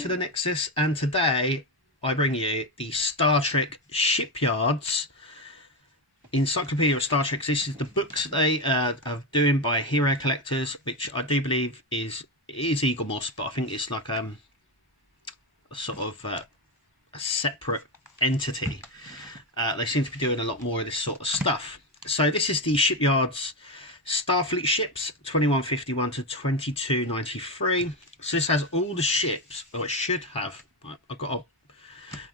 to the Nexus, and today I bring you the Star Trek Shipyards Encyclopedia of Star Trek. This is the books they are doing by Hero Collectors, which I do believe is Eagle Moss, but I think it's like a sort of a separate entity. They seem to be doing a lot more of this sort of stuff. So this is the Shipyards Starfleet ships, 2151 to 2293. So this has all the ships, or it should have. I've got to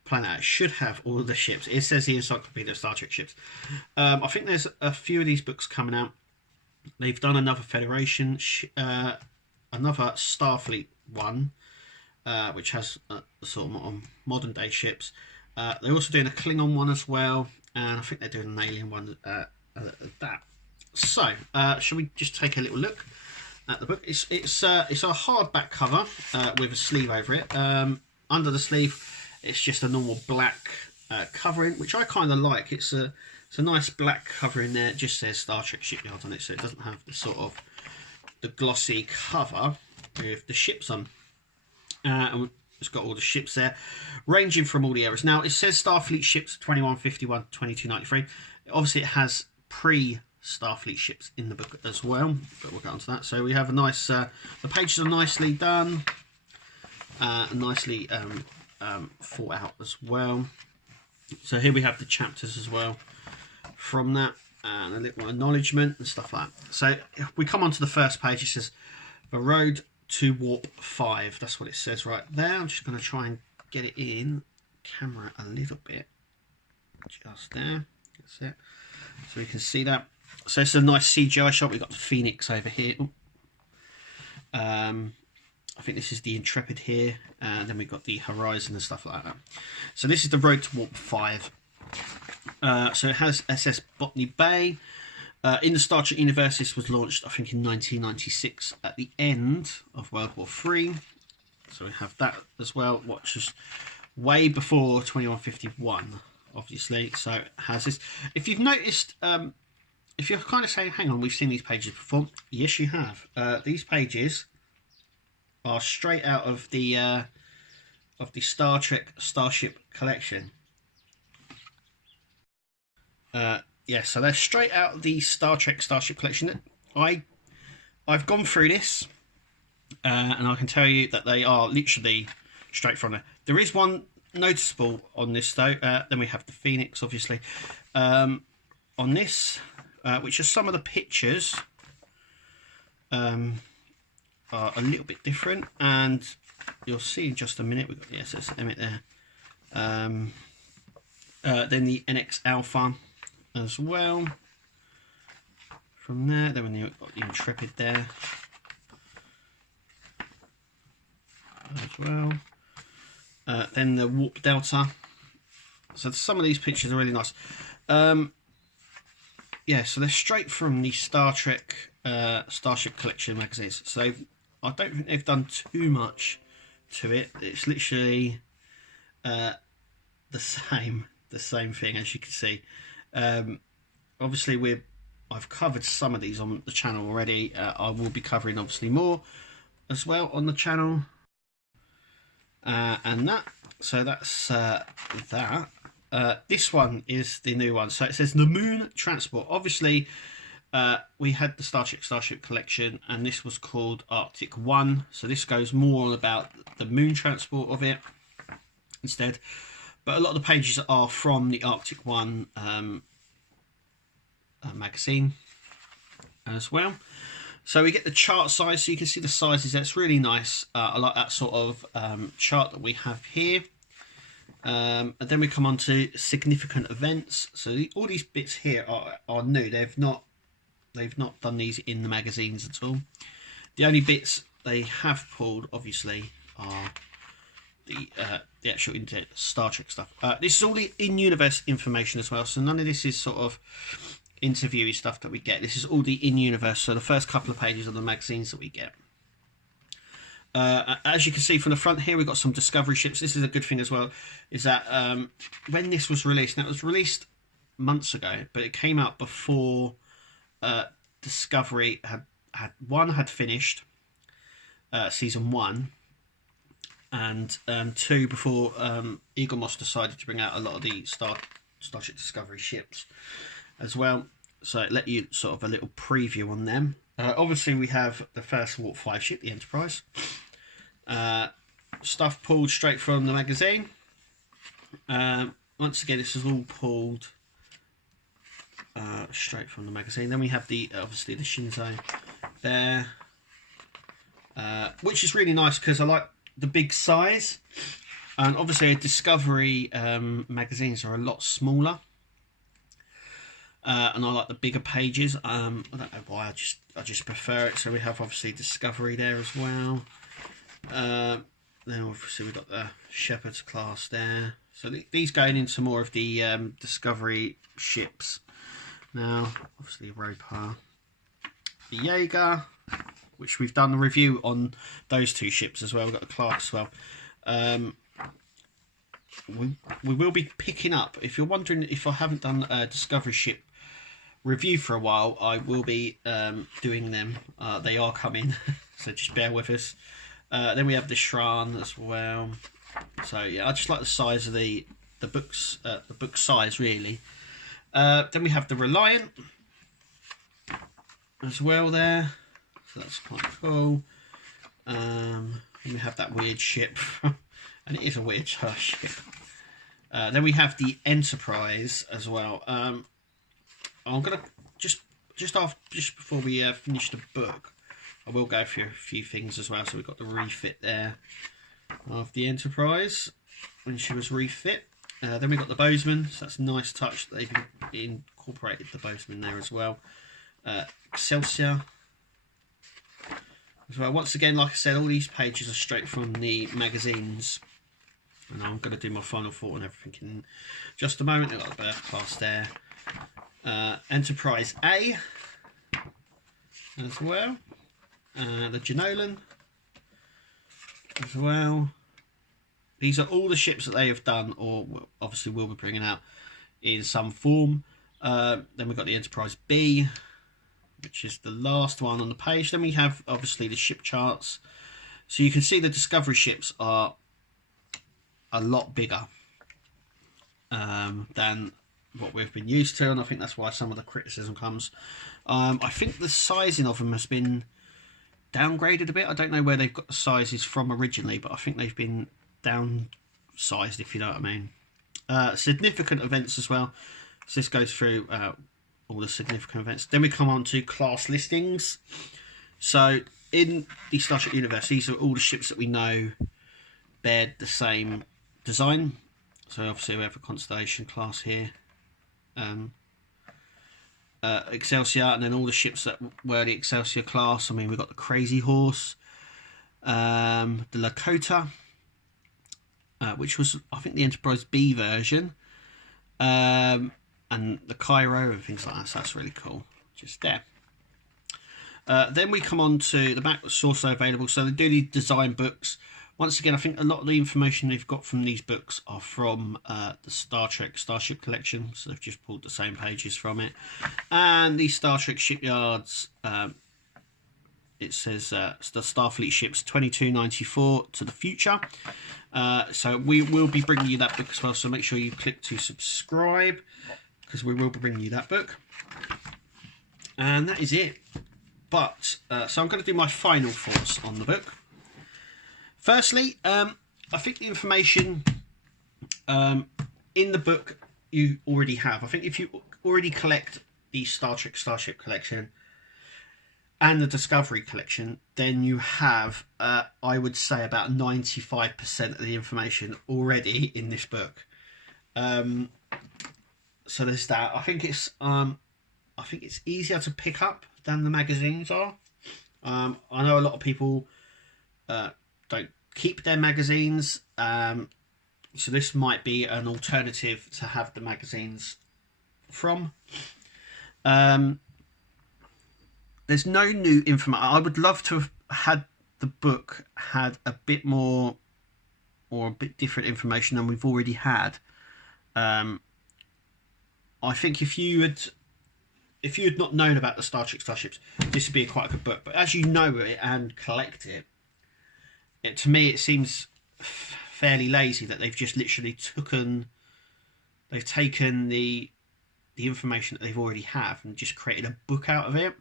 plan out. It should have all the ships. It says the Encyclopedia of Star Trek ships. I think there's a few of these books coming out. They've done another Federation, another Starfleet one, which has sort of modern day ships. They're also doing a Klingon one as well, and I think they're doing an alien one at that. So, shall we just take a little look at the book? It's a hardback cover with a sleeve over it. Under the sleeve, it's just a normal black covering, which I kind of like. It's a nice black covering there. It just says Star Trek Shipyards on it, so it doesn't have the sort of the glossy cover with the ships on. And it's got all the ships there, ranging from all the eras. Now, it says Starfleet ships 2151 to 2293. Obviously, it has pre-Starfleet ships in the book as well, but we'll get onto that. So we have a nice, the pages are nicely done, nicely thought out as well. So here we have the chapters as well from that, and a little acknowledgement and stuff like that. So if we come onto the first page, it says the road to warp 5. That's what it says right there. I'm just going to try and get it in camera a little bit, just there. That's it, so we can see that. So it's a nice CGI shot. We've got the Phoenix over here. I think this is the Intrepid here, and then we've got the Horizon and stuff like that. So this is the road to warp 5. So it has SS Botany Bay. In the Star Trek universe, this was launched, I think, in 1996 at the end of World War III. So we have that as well, which is way before 2151, obviously. So it has this. If you've noticed, if you're kind of saying, hang on, we've seen these pages before. Yes, you have. These pages are straight out of the Star Trek Starship Collection. Yeah, so they're straight out of the Star Trek Starship Collection. I've gone through this, and I can tell you that they are literally straight from there. There is one noticeable on this though. Then we have the Phoenix, obviously, on this, which are some of the pictures are a little bit different, and you'll see in just a minute. We've got the SS Emmett there, then the NX Alpha as well. From there, then we've got the Intrepid there as well. Then the Warp Delta. So some of these pictures are really nice. Yeah, so they're straight from the Star Trek Starship Collection magazines. So I don't think they've done too much to it. It's literally the same thing, as you can see. Obviously, I've covered some of these on the channel already. I will be covering obviously more as well on the channel, and that. So that's that. This one is the new one. So it says the Moon Transport. Obviously, we had the Star Trek Starship Collection, and this was called Arctic 1. So this goes more on about the moon transport of it instead. But a lot of the pages are from the Arctic 1 magazine as well. So we get the chart size, so you can see the sizes. That's really nice. I like that sort of chart that we have here. And then we come on to significant events. So all these bits here are new. They've not done these in the magazines at all. The only bits they have pulled, obviously, are the actual Star Trek stuff. This is all the in-universe information as well, so none of this is sort of interviewee stuff that we get. This is all the in-universe, so the first couple of pages of the magazines that we get. As you can see from the front here, we've got some Discovery ships. This is a good thing as well, is that when this was released, now it was released months ago, but it came out before Discovery had finished season 1, and 2 before Eagle Moss decided to bring out a lot of the Starship Discovery ships as well. So it let you sort of a little preview on them. Obviously, we have the first Warp 5 ship, the Enterprise. Stuff pulled straight from the magazine. Once again, this is all pulled straight from the magazine. Then we have the obviously the Shinzo there, which is really nice because I like the big size. And obviously, Discovery magazines are a lot smaller, and I like the bigger pages. I don't know why, I just prefer it. So we have obviously Discovery there as well. Then obviously we've got the Shipyards class there. So these going into more of the Discovery ships. Now, obviously Europa, the Jaeger, which we've done a review on those 2 ships as well. We've got the class as well. We will be picking up, if you're wondering if I haven't done a Discovery ship review for a while, I will be doing them. They are coming, so just bear with us. Then we have the Shran as well. So yeah, I just like the size of the books, the book size really. Then we have the Reliant as well there, so that's quite cool. And we have that weird ship, and it is a weird ship. Then we have the Enterprise as well. I'm gonna just before we finish the book, I will go through a few things as well. So we've got the refit there of the Enterprise when she was refit. Then we've got the Bozeman, so that's a nice touch that they've incorporated the Bozeman there as well. Excelsior as well. Once again, like I said, all these pages are straight from the magazines. And I'm going to do my final thought on everything in just a moment. I've got the Birth class there. Enterprise A as well. The Janolan as well. These are all the ships that they have done, or obviously will be bringing out in some form. Then we've got the Enterprise B, which is the last one on the page. Then we have obviously the ship charts. So you can see the Discovery ships are a lot bigger than what we've been used to, and I think that's why some of the criticism comes. I think the sizing of them has been downgraded a bit. I don't know where they've got the sizes from originally, but I think they've been downsized, if you know what I mean. Significant events as well. So this goes through all the significant events. Then we come on to class listings. So in the Starship universe, these are all the ships that we know bear the same design. So obviously we have a Constellation class here, Excelsior, and then all the ships that were the Excelsior class. I mean, we've got the Crazy Horse, the Lakota, which was, I think, the Enterprise B version, and the Cairo and things like that. So that's really cool, just there. Then we come on to the back, that's also available. So they do these design books. Once again, I think a lot of the information they've got from these books are from the Star Trek Starship Collection. So they've just pulled the same pages from it. And the Star Trek Shipyards, it says the Starfleet ships 2294 to the future. So we will be bringing you that book as well. So make sure you click to subscribe, because we will be bringing you that book. And that is it. But, so I'm going to do my final thoughts on the book. Firstly, I think the information in the book you already have. I think if you already collect the Star Trek Starship Collection and the Discovery Collection, then you have, I would say, about 95% of the information already in this book. So there's that. I think it's easier to pick up than the magazines are. I know a lot of people don't keep their magazines, so this might be an alternative to have the magazines from. There's no new information. I would love to have had the book had a bit more or a bit different information than we've already had. I think if you had not known about the Star Trek Starships, this would be quite a good book. But as you know it and collect it, to me it seems fairly lazy that they've just literally taken the information that they've already have and just created a book out of it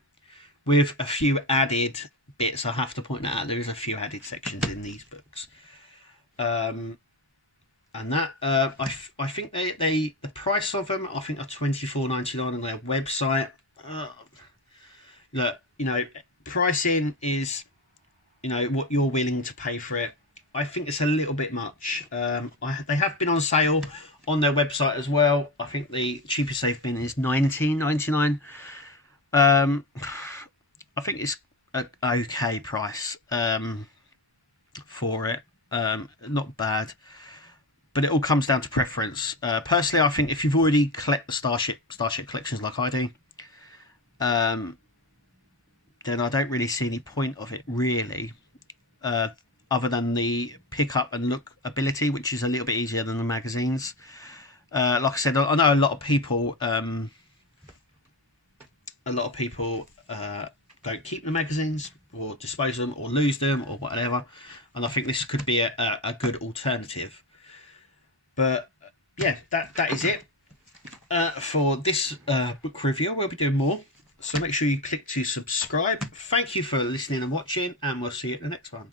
with a few added bits. I have to point that out. There is a few added sections in these books, and that I think the price of them I think are $24.99 on their website. Look, pricing is what you're willing to pay for it. I think it's a little bit much. They have been on sale on their website as well. I think the cheapest they've been is $19.99. I think it's an okay price for it. Not bad, but it all comes down to preference. Personally, I think if you've already collect the Starship collections like I do, then I don't really see any point of it really, other than the pick up and look ability, which is a little bit easier than the magazines. Like I said, I know a lot of people don't keep the magazines or dispose them or lose them or whatever, and I think this could be a good alternative. But yeah, that is it for this book review. We'll be doing more, so make sure you click to subscribe. Thank you for listening and watching, and we'll see you at the next one.